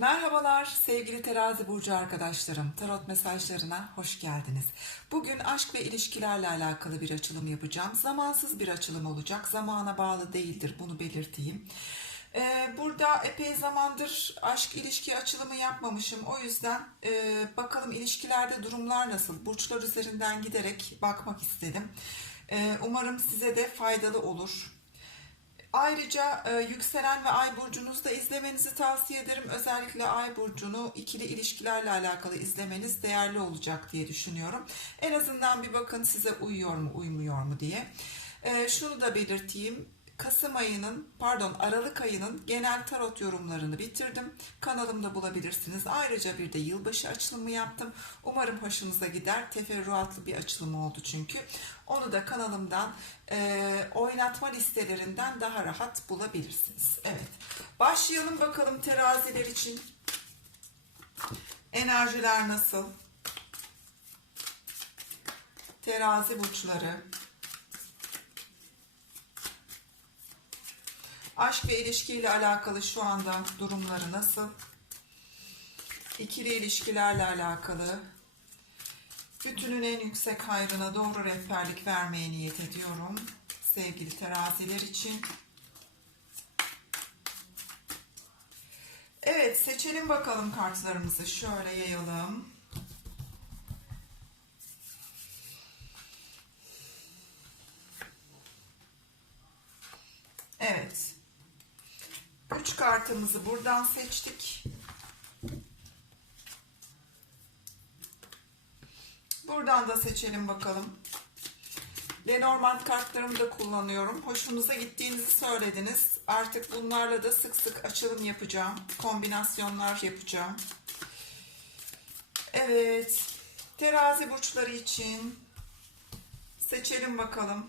Merhabalar sevgili terazi burcu arkadaşlarım. Tarot mesajlarına hoş geldiniz. Bugün aşk ve ilişkilerle alakalı bir açılım yapacağım. Zamansız bir açılım olacak. Zamana bağlı değildir bunu belirteyim. Ee, burada epey zamandır aşk ilişki açılımı yapmamışım. O yüzden e, bakalım ilişkilerde durumlar nasıl? Burçlar üzerinden giderek bakmak istedim. Ee, umarım size de faydalı olur. Ayrıca e, yükselen ve ay burcunuzu da izlemenizi tavsiye ederim. Özellikle ay burcunu ikili ilişkilerle alakalı izlemeniz değerli olacak diye düşünüyorum. En azından bir bakın size uyuyor mu uymuyor mu diye. E, şunu da belirteyim. Kasım ayının, pardon Aralık ayının genel tarot yorumlarını bitirdim. Kanalımda bulabilirsiniz. Ayrıca bir de yılbaşı açılımı yaptım. Umarım hoşunuza gider. Teferruatlı bir açılım oldu çünkü. Onu da kanalımdan e, oynatma listelerinden daha rahat bulabilirsiniz. Evet. Başlayalım bakalım teraziler için. Enerjiler nasıl? Terazi burçları. Aşk ve ilişkiyle alakalı şu anda durumları nasıl? İkili ilişkilerle alakalı bütünün en yüksek hayrına doğru rehberlik vermeye niyet ediyorum. Sevgili teraziler için. Evet seçelim bakalım kartlarımızı. Şöyle yayalım. Evet. Kartımızı buradan seçtik. Buradan da seçelim bakalım. Lenormand kartlarımı da kullanıyorum. Hoşunuza gittiğinizi söylediniz. Artık bunlarla da sık sık açılım yapacağım. Kombinasyonlar yapacağım. Evet. Terazi burçları için seçelim bakalım.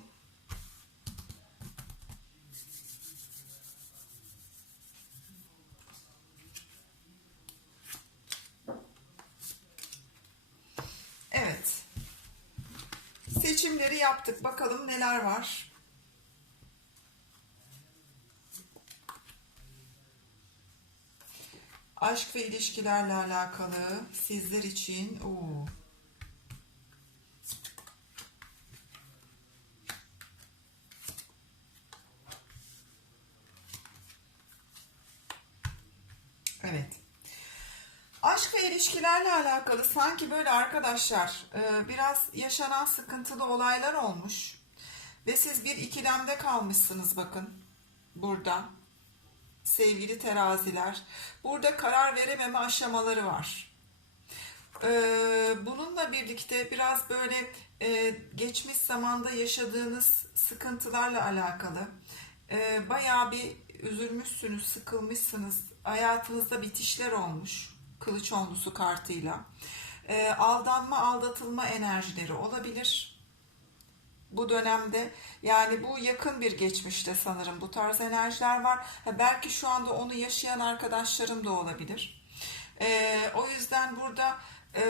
Evet. Seçimleri yaptık. Bakalım neler var. Aşk ve ilişkilerle alakalı sizler için oo, Evet. Aşk ve ilişkilerle alakalı sanki böyle arkadaşlar e, biraz yaşanan sıkıntılı olaylar olmuş ve siz bir ikilemde kalmışsınız bakın burada sevgili teraziler. Burada karar verememe aşamaları var. E, bununla birlikte biraz böyle e, geçmiş zamanda yaşadığınız sıkıntılarla alakalı bayağı bir üzülmüşsünüz, sıkılmışsınız. Hayatınızda bitişler olmuş kılıç onlusu kartıyla. E, aldanma, aldatılma enerjileri olabilir. Bu dönemde yani bu yakın bir geçmişte sanırım bu tarz enerjiler var. Ha, belki şu anda onu yaşayan arkadaşlarım da olabilir. E, o yüzden burada e,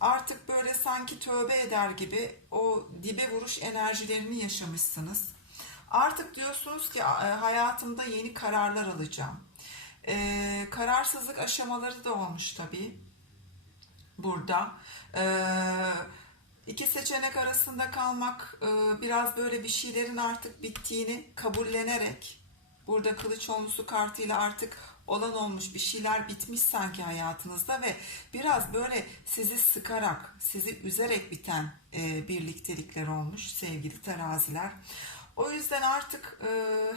artık böyle sanki tövbe eder gibi o dibe vuruş enerjilerini yaşamışsınız. Artık diyorsunuz ki hayatımda yeni kararlar alacağım ee, kararsızlık aşamaları da olmuş tabii burada. Ee, iki seçenek arasında kalmak e, biraz böyle bir şeylerin artık bittiğini kabullenerek burada kılıç onlusu kartıyla artık olan olmuş bir şeyler bitmiş sanki hayatınızda ve biraz böyle sizi sıkarak, sizi üzerek biten e, birliktelikler olmuş sevgili teraziler. O yüzden artık e,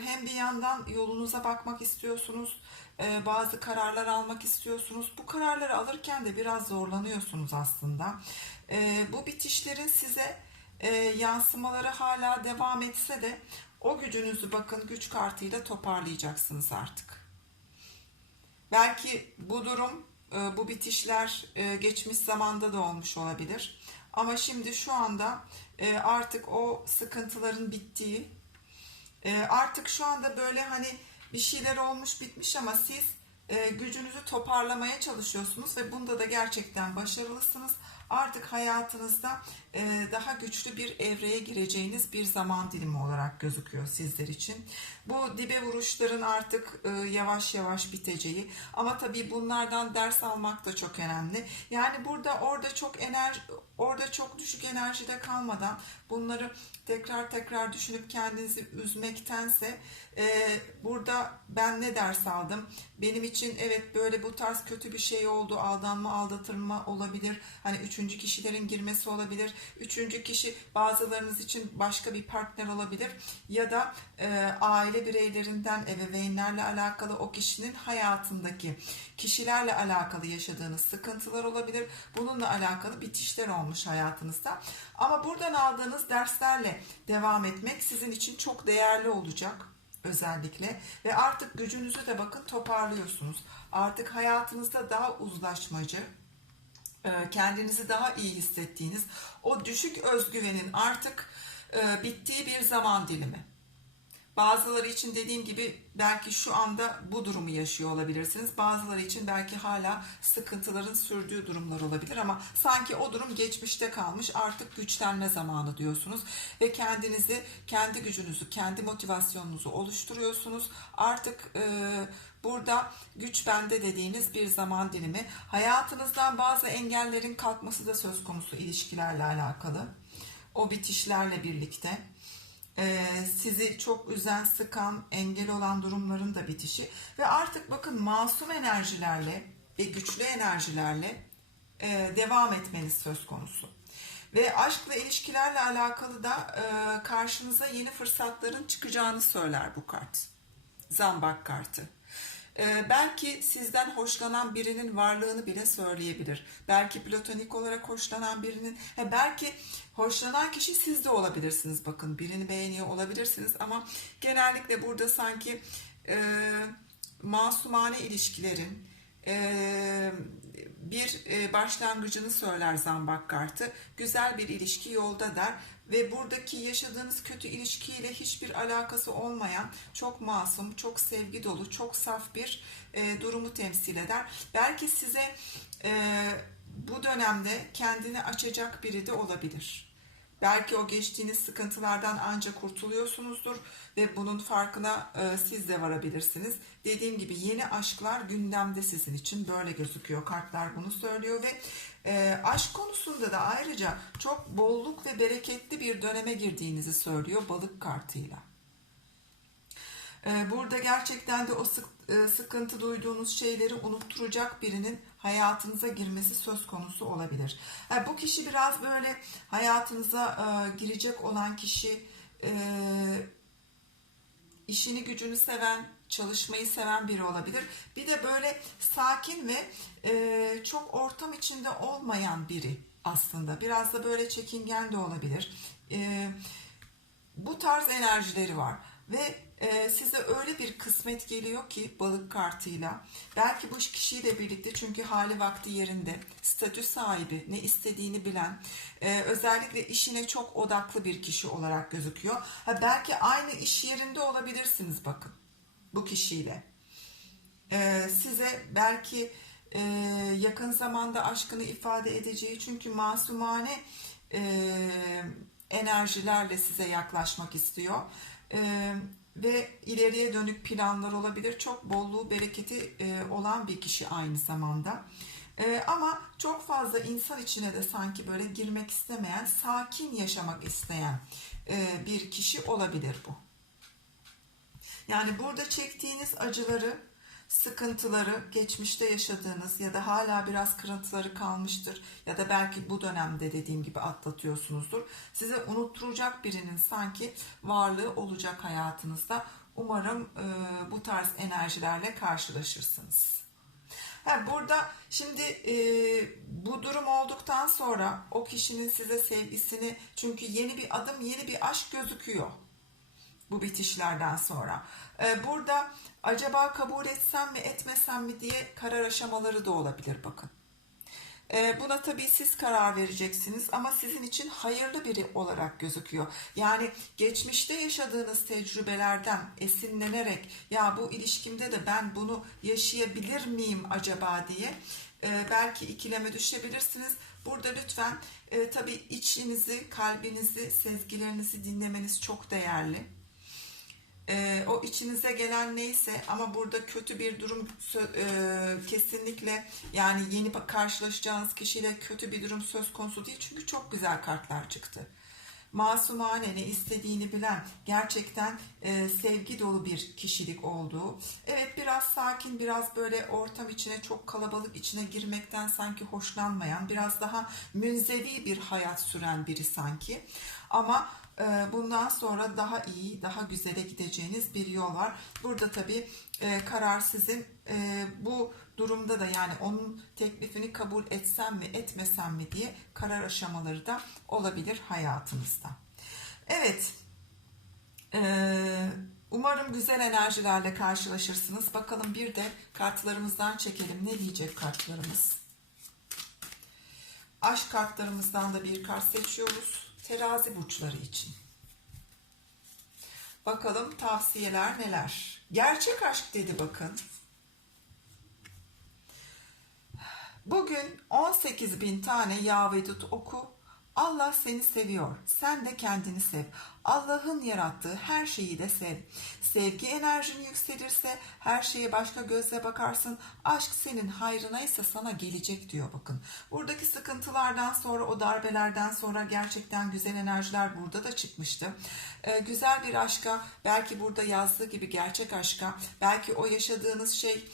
hem bir yandan yolunuza bakmak istiyorsunuz, e, bazı kararlar almak istiyorsunuz. Bu kararları alırken de biraz zorlanıyorsunuz aslında. E, bu bitişlerin size e, yansımaları hala devam etse de o gücünüzü bakın güç kartıyla toparlayacaksınız artık. Belki bu durum, e, bu bitişler e, geçmiş zamanda da olmuş olabilir. Ama şimdi şu anda e, artık o sıkıntıların bittiği, e, artık şu anda böyle hani bir şeyler olmuş bitmiş ama siz e, gücünüzü toparlamaya çalışıyorsunuz ve bunda da gerçekten başarılısınız. Artık hayatınızda e, daha güçlü bir evreye gireceğiniz bir zaman dilimi olarak gözüküyor sizler için. Bu dibe vuruşların artık e, yavaş yavaş biteceği ama tabii bunlardan ders almak da çok önemli. Yani burada orada çok enerji orada çok düşük enerjide kalmadan bunları tekrar tekrar düşünüp kendinizi üzmektense e, burada ben ne ders aldım? Benim için evet böyle bu tarz kötü bir şey oldu. Aldanma, aldatılma olabilir. Hani üçüncü kişilerin girmesi olabilir. Üçüncü kişi bazılarınız için başka bir partner olabilir. Ya da e, aile bireylerinden, ebeveynlerle alakalı o kişinin hayatındaki kişilerle alakalı yaşadığınız sıkıntılar olabilir. Bununla alakalı bitişler olmuş hayatınızda. Ama buradan aldığınız derslerle devam etmek sizin için çok değerli olacak özellikle ve artık gücünüzü de bakın toparlıyorsunuz. Artık hayatınızda daha uzlaşmacı, kendinizi daha iyi hissettiğiniz, o düşük özgüvenin artık e, bittiği bir zaman dilimi. Bazıları için dediğim gibi belki şu anda bu durumu yaşıyor olabilirsiniz. Bazıları için belki hala sıkıntıların sürdüğü durumlar olabilir ama sanki o durum geçmişte kalmış artık güçlenme zamanı diyorsunuz ve kendinizi, kendi gücünüzü, kendi motivasyonunuzu oluşturuyorsunuz. Artık e, burada güç bende dediğiniz bir zaman dilimi. Hayatınızdan bazı engellerin kalkması da söz konusu ilişkilerle alakalı. O bitişlerle birlikte sizi çok üzen, sıkan, engel olan durumların da bitişi ve artık bakın masum enerjilerle ve güçlü enerjilerle e, devam etmeniz söz konusu. Ve aşkla ilişkilerle alakalı da e, karşınıza yeni fırsatların çıkacağını söyler bu kart. Zambak kartı. Ee, belki sizden hoşlanan birinin varlığını bile söyleyebilir. Belki platonik olarak hoşlanan birinin, belki hoşlanan kişi siz de olabilirsiniz. Bakın birini beğeniyor olabilirsiniz ama genellikle burada sanki e, masumane ilişkilerin e, bir e, başlangıcını söyler zambak kartı. Güzel bir ilişki yolda der ve buradaki yaşadığınız kötü ilişkiyle hiçbir alakası olmayan çok masum, çok sevgi dolu, çok saf bir e, durumu temsil eder. Belki size e, bu dönemde kendini açacak biri de olabilir. Belki o geçtiğiniz sıkıntılardan ancak kurtuluyorsunuzdur ve bunun farkına e, siz de varabilirsiniz. Dediğim gibi yeni aşklar gündemde sizin için böyle gözüküyor. Kartlar bunu söylüyor ve e, aşk konusunda da ayrıca çok bolluk ve bereketli bir döneme girdiğinizi söylüyor balık kartıyla. E, burada gerçekten de o sık, e, sıkıntı duyduğunuz şeyleri unutturacak birinin hayatınıza girmesi söz konusu olabilir. Yani bu kişi biraz böyle hayatınıza e, girecek olan kişi e, işini gücünü seven, çalışmayı seven biri olabilir. Bir de böyle sakin ve e, çok ortam içinde olmayan biri aslında. Biraz da böyle çekingen de olabilir. E, bu tarz enerjileri var ve e, size öyle bir kısmet geliyor ki balık kartıyla belki bu kişiyle birlikte çünkü hali vakti yerinde statü sahibi ne istediğini bilen e, özellikle işine çok odaklı bir kişi olarak gözüküyor. Ha, belki aynı iş yerinde olabilirsiniz bakın bu kişiyle. E, size belki e, yakın zamanda aşkını ifade edeceği çünkü masumane e, enerjilerle size yaklaşmak istiyor. E, ve ileriye dönük planlar olabilir. Çok bolluğu, bereketi e, olan bir kişi aynı zamanda. E, ama çok fazla insan içine de sanki böyle girmek istemeyen, sakin yaşamak isteyen e, bir kişi olabilir bu. Yani burada çektiğiniz acıları, sıkıntıları, geçmişte yaşadığınız ya da hala biraz kırıntıları kalmıştır ya da belki bu dönemde dediğim gibi atlatıyorsunuzdur. Size unutturacak birinin sanki varlığı olacak hayatınızda. Umarım e, bu tarz enerjilerle karşılaşırsınız. Ha, burada şimdi e, bu durum olduktan sonra o kişinin size sevgisini çünkü yeni bir adım, yeni bir aşk gözüküyor bu bitişlerden sonra. Ee, burada acaba kabul etsem mi etmesem mi diye karar aşamaları da olabilir bakın. Ee, buna tabii siz karar vereceksiniz ama sizin için hayırlı biri olarak gözüküyor. Yani geçmişte yaşadığınız tecrübelerden esinlenerek ya bu ilişkimde de ben bunu yaşayabilir miyim acaba diye e, belki ikileme düşebilirsiniz. Burada lütfen e, tabii içinizi, kalbinizi, sezgilerinizi dinlemeniz çok değerli. E, o içinize gelen neyse ama burada kötü bir durum e, kesinlikle yani yeni karşılaşacağınız kişiyle kötü bir durum söz konusu değil. Çünkü çok güzel kartlar çıktı. Masumane ne istediğini bilen gerçekten e, sevgi dolu bir kişilik olduğu. Evet biraz sakin biraz böyle ortam içine çok kalabalık içine girmekten sanki hoşlanmayan biraz daha münzevi bir hayat süren biri sanki. Ama bundan sonra daha iyi daha güzele gideceğiniz bir yol var. Burada tabii e, karar sizin E, bu durumda da yani onun teklifini kabul etsem mi etmesem mi diye karar aşamaları da olabilir hayatınızda. Evet. Ee, umarım güzel enerjilerle karşılaşırsınız. Bakalım bir de kartlarımızdan çekelim. Ne diyecek kartlarımız? Aşk kartlarımızdan da bir kart seçiyoruz. Terazi burçları için. Bakalım tavsiyeler neler? Gerçek aşk dedi bakın. Bugün 18 bin tane Yavedut oku. Allah seni seviyor. Sen de kendini sev. Allah'ın yarattığı her şeyi de sev. Sevgi enerjin yükselirse her şeye başka gözle bakarsın. Aşk senin hayrına ise sana gelecek diyor bakın. Buradaki sıkıntılardan sonra o darbelerden sonra gerçekten güzel enerjiler burada da çıkmıştı. Ee, güzel bir aşka belki burada yazdığı gibi gerçek aşka belki o yaşadığınız şey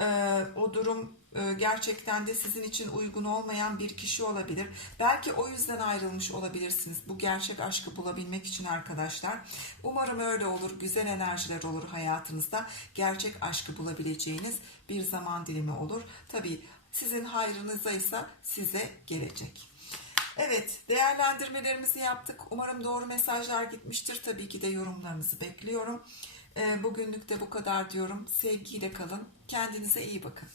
ee, o durum e, gerçekten de sizin için uygun olmayan bir kişi olabilir. Belki o yüzden ayrılmış olabilirsiniz. Bu gerçek aşkı bulabilmek için arkadaşlar. Umarım öyle olur. Güzel enerjiler olur hayatınızda. Gerçek aşkı bulabileceğiniz bir zaman dilimi olur. Tabii sizin hayrınıza ise size gelecek. Evet, değerlendirmelerimizi yaptık. Umarım doğru mesajlar gitmiştir. Tabii ki de yorumlarınızı bekliyorum. Ee, Bugünlük de bu kadar diyorum. Sevgiyle kalın. Kendinize iyi bakın.